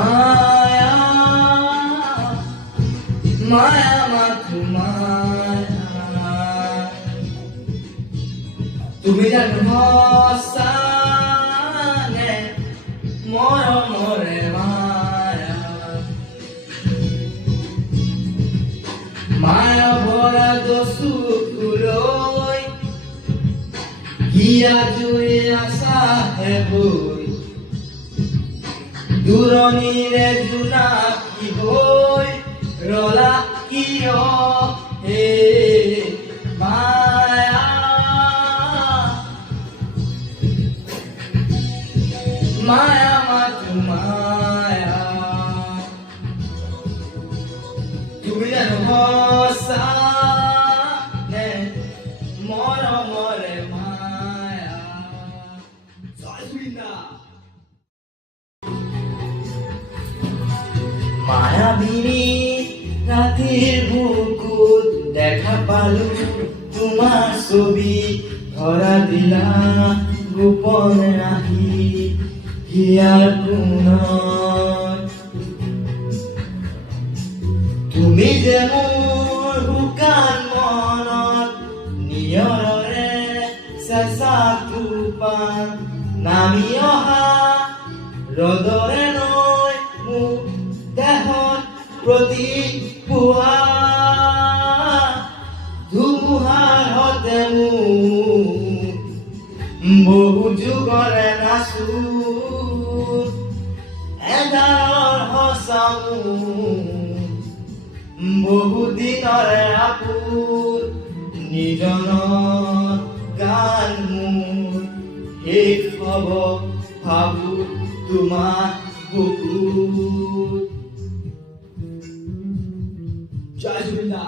মায়া মায়া Matthew মায়া তুমি জানো সঁচানে মৰমৰে মায়া মায়া ভৰা চকুলৈ হিয়া জুই আছা হেবৈ দূৰণিৰে জোনাকী হৈ ৰলা কিয় হে মায়া মায়া মাথো মায়া তুমি জানো সঁচানে মৰমৰে মায়া জয় জুবিনা মায়াবিনী ৰাতিৰ বুকুত দেখা পালো তোমাৰ ছবি ধৰা দিলা গোপনে আহি হিয়াৰ কোণত তুমি যে মোৰ শুকান মনত নিয়ৰৰে চেঁচা টোপান নামি অহা ৰ'দৰে নৈ মোক দেহত প্ৰতি পুৱা ধুমুহাৰ হতে মোক বহু যুগৰে নাচো এডালৰ সঁচাও বহু দিনৰে আপোন নিজনৰ গান মোৰ শেষ হ'ব ভাবো তোমাৰ বুকুত জয় জুবিনা।